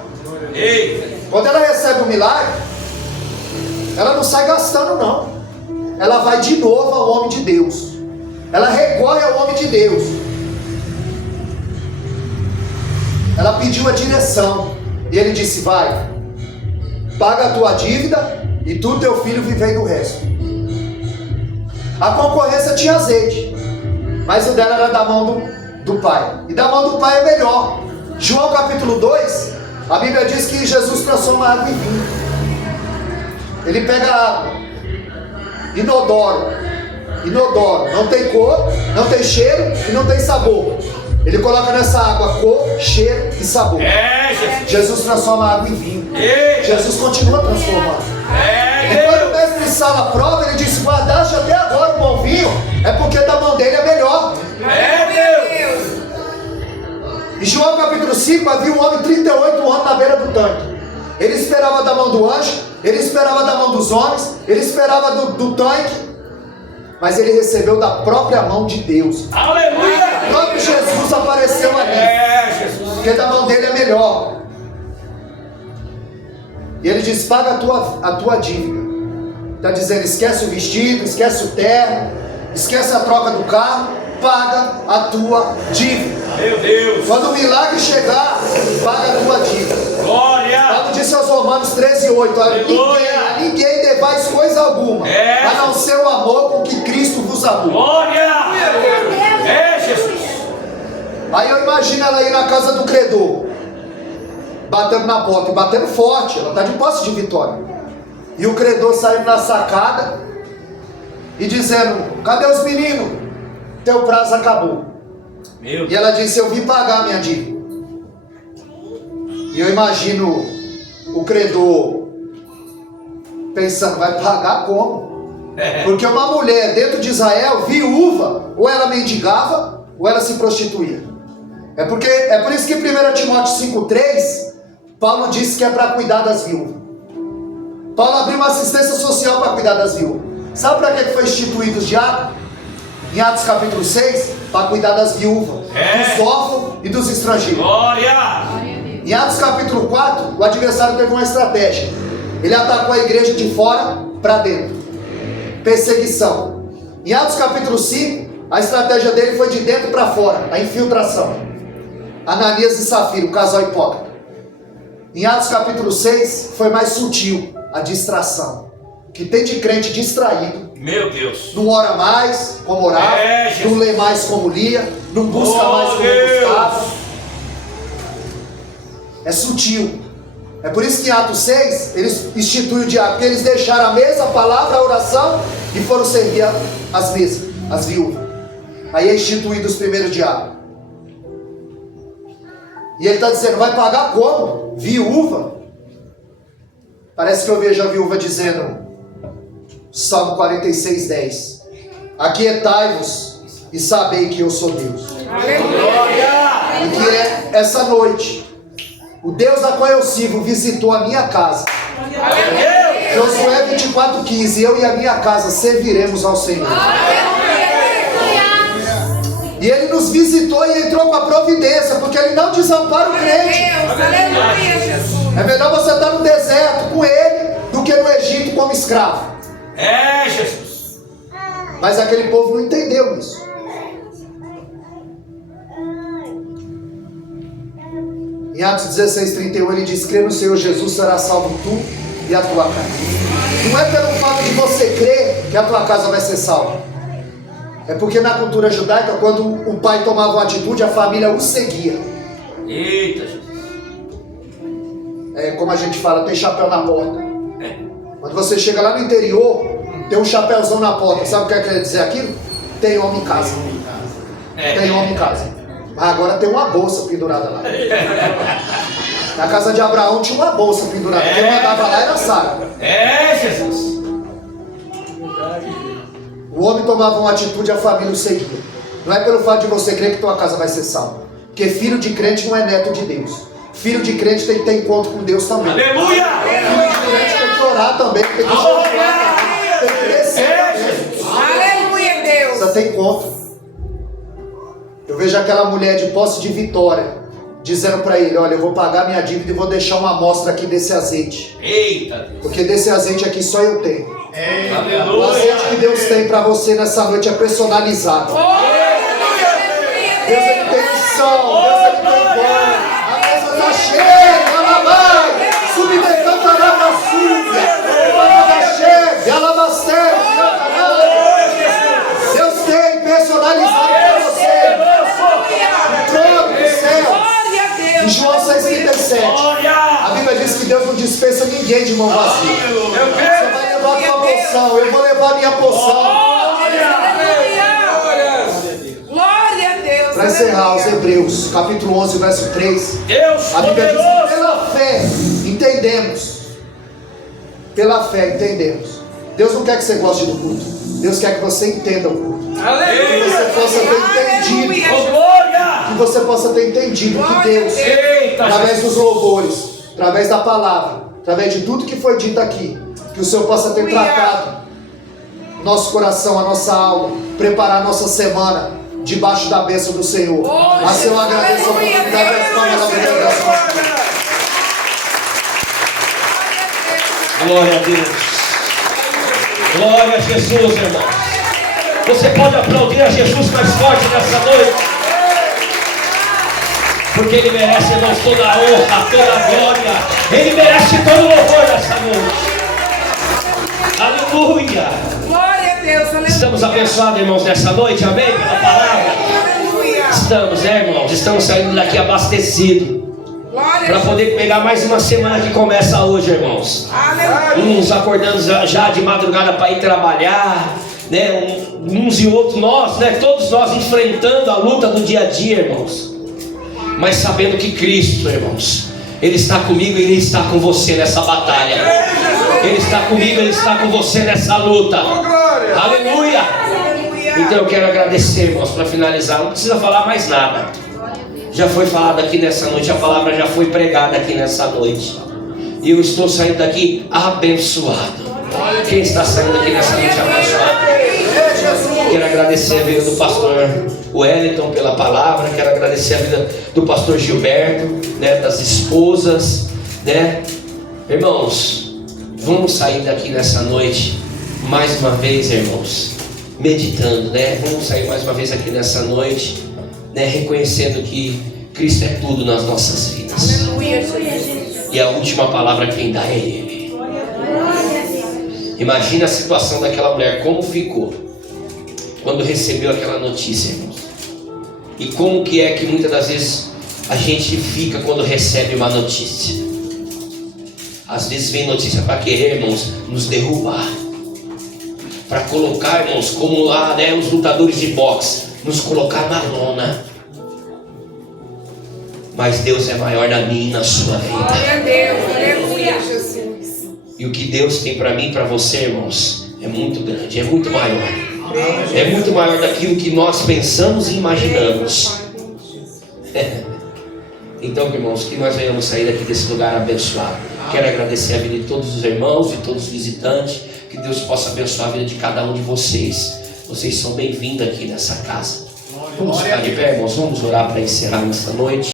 Ei! Quando ela recebe o milagre, ela não sai gastando não. Ela vai de novo ao homem de Deus. Ela recorre ao homem de Deus. Ela pediu a direção. E ele disse: vai, paga a tua dívida e tu e teu filho vivei do resto. A concorrência tinha azeite, mas o dela era da mão do Pai. E da mão do Pai é melhor. João capítulo 2, a Bíblia diz que Jesus transforma água em vinho. Ele pega a água, inodoro, não tem cor, não tem cheiro e não tem sabor. Ele coloca nessa água cor, cheiro e sabor. Jesus transforma a água em vinho. Jesus continua transformando. E quando o mestre de sala prova, ele disse: guardaste até agora o bom vinho, é porque da mão dele é melhor. Em João capítulo 5, havia um homem 38 anos na beira do tanque. Ele esperava da mão do anjo, ele esperava da mão dos homens, ele esperava do tanque, mas ele recebeu da própria mão de Deus. Aleluia! O próprio Jesus apareceu ali, porque da mão dele é melhor. E ele diz: paga a tua dívida. Está dizendo: esquece o vestido, esquece o terno, esquece a troca do carro, paga a tua dívida. Meu Deus! Quando o milagre chegar, paga a tua dívida. Glória! Paulo disse aos Romanos 13:8: a ninguém devais coisa alguma, a não ser o amor com que Cristo vos amou. Glória! Jesus! Aí eu imagino ela ir na casa do credor, batendo na porta, e batendo forte, ela está de posse de vitória. E o credor saindo na sacada e dizendo: cadê os meninos? Teu prazo acabou. E ela disse: eu vim pagar a minha dívida. E eu imagino o credor pensando: vai pagar como? Porque uma mulher dentro de Israel, viúva, ou ela mendigava, ou ela se prostituía. É por isso que em 1 Timóteo 5,3, Paulo disse que é para cuidar das viúvas. Paulo abriu uma assistência social para cuidar das viúvas. Sabe para que foi instituído os diáconos? Em Atos capítulo 6, para cuidar das viúvas, dos órfãos e dos estrangeiros. Glória! Em Atos capítulo 4, o adversário teve uma estratégia. Ele atacou a igreja de fora para dentro. Perseguição. Em Atos capítulo 5, a estratégia dele foi de dentro para fora, a infiltração. Ananias e Safira, o casal hipócrita. Em Atos capítulo 6, foi mais sutil, a distração. Que tem de crente distraído. Meu Deus! Não ora mais como orava, não lê mais como lia, não busca mais como buscava. É sutil. É por isso que em Atos 6, eles instituem o diácono, porque eles deixaram a mesa, a palavra, a oração e foram servir as mesas, as viúvas. Aí é instituído os primeiros diáconos. E ele está dizendo, vai pagar como? Viúva. Parece que eu vejo a viúva dizendo, Salmo 46:10. Aquietai-vos e sabei que eu sou Deus. Glória! E que é essa noite, o Deus a qual eu sirvo visitou a minha casa. Josué 24:15, eu e a minha casa serviremos ao Senhor. E ele nos visitou e entrou com a providência, porque ele não desampara o crente. É melhor você estar no deserto com ele do que no Egito como escravo. É, Jesus. Mas aquele povo não entendeu isso. Em Atos 16:31 ele diz, crê no Senhor Jesus, será salvo tu e a tua casa. Não é pelo fato de você crer que a tua casa vai ser salva. É porque na cultura judaica, quando o pai tomava uma atitude, a família o seguia. Eita, Jesus. É como a gente fala, tem chapéu na porta. Quando você chega lá no interior, tem um chapéuzão na porta. Sabe o que quer dizer aquilo? Tem homem em casa. Tem homem em casa. Mas agora tem uma bolsa pendurada lá. Na casa de Abraão tinha uma bolsa pendurada. Quem mandava lá era Sara. É, Jesus. O homem tomava uma atitude, a família o seguia. Não é pelo fato de você crer que tua casa vai ser salva. Porque filho de crente não é neto de Deus. Filho de crente tem que ter encontro com Deus também. Aleluia! Filho de crente tem que orar também, tem que jejuar também, tem que crescer também. Aleluia, Deus. Precisa ter encontro. Eu vejo aquela mulher de Posse de Vitória dizendo para ele, olha, eu vou pagar minha dívida e vou deixar uma amostra aqui desse azeite. Eita, Deus. Porque desse azeite aqui só eu tenho. O Aleluia! azeite que Deus tem para você nessa noite é personalizado. Deus ele tem unção, Deus ele tem dom. A mesa está cheia, ela vai. Submetendo a lava suja. Ela está cheia, ela vai ser. Deus tem personalizado para você. O trono do céu. Em João 6,37. A Bíblia diz que Deus não dispensa ninguém de mão vazia. Você vai levar a tua porção, eu vou levar a minha porção. Para encerrar, os Hebreus, capítulo 11, verso 3. Deus A Bíblia diz que poderoso. pela fé entendemos. Pela fé entendemos. Deus não quer que você goste do culto. Deus quer que você entenda o culto. Que você possa ter entendido. Oh, glória! Que você possa ter entendido que Deus, Eita, através dos louvores, através da palavra, através de tudo que foi dito aqui, que o Senhor possa ter tratado nosso coração, a nossa alma, preparar a nossa semana debaixo da bênção do Senhor. Assim eu agradeço a oportunidade das palmas da obrigação. Glória a Deus. Glória a Jesus, irmão. Você pode aplaudir a Jesus mais forte nessa noite. Porque Ele merece, irmãos, toda a honra, toda a glória. Ele merece todo o louvor nessa noite. Aleluia. Glória a Deus, aleluia. Estamos abençoados, irmãos, nessa noite. Amém? Pela palavra. Aleluia. Estamos, irmãos. Estamos saindo daqui abastecidos. Glória Para a poder pegar mais uma semana que começa hoje, irmãos. Aleluia. Uns acordando já de madrugada para ir trabalhar, né? Uns e outros, nós, né? Todos nós enfrentando a luta do dia a dia, irmãos. Mas sabendo que Cristo, irmãos, Ele está comigo e Ele está com você nessa batalha. Ele está comigo, Ele está com você nessa luta. Aleluia! Então eu quero agradecer, irmãos, para finalizar. Não precisa falar mais nada. Já foi falado aqui nessa noite, a palavra já foi pregada aqui nessa noite. E eu estou saindo daqui abençoado. Quem está saindo daqui nessa noite abençoado? Quero agradecer a vida do pastor Wellington pela palavra. Quero agradecer a vida do pastor Gilberto, né, das esposas, né? Irmãos, vamos sair daqui nessa noite mais uma vez, irmãos, meditando, né? Vamos sair mais uma vez aqui nessa noite, né, reconhecendo que Cristo é tudo nas nossas vidas. Aleluia, Jesus. E a última palavra quem dá é Ele. Imagina a situação daquela mulher, como ficou quando recebeu aquela notícia, irmãos. E como que é que muitas das vezes a gente fica quando recebe uma notícia. Às vezes vem notícia para querer, irmãos, nos derrubar, para colocar, irmãos, como lá, né, os lutadores de boxe, nos colocar na lona. mas Deus é maior na minha e na sua vida. Glória a Deus, aleluia, Jesus. E o que Deus tem para mim e para você, irmãos, é muito grande, é muito maior. É muito maior daquilo que nós pensamos e imaginamos. Então, irmãos, que nós venhamos sair daqui desse lugar abençoado. Quero agradecer a vida de todos os irmãos e todos os visitantes. Que Deus possa abençoar a vida de cada um de vocês. Vocês são bem-vindos aqui nessa casa. Vamos ficar de pé, irmãos. Vamos orar para encerrar nessa noite.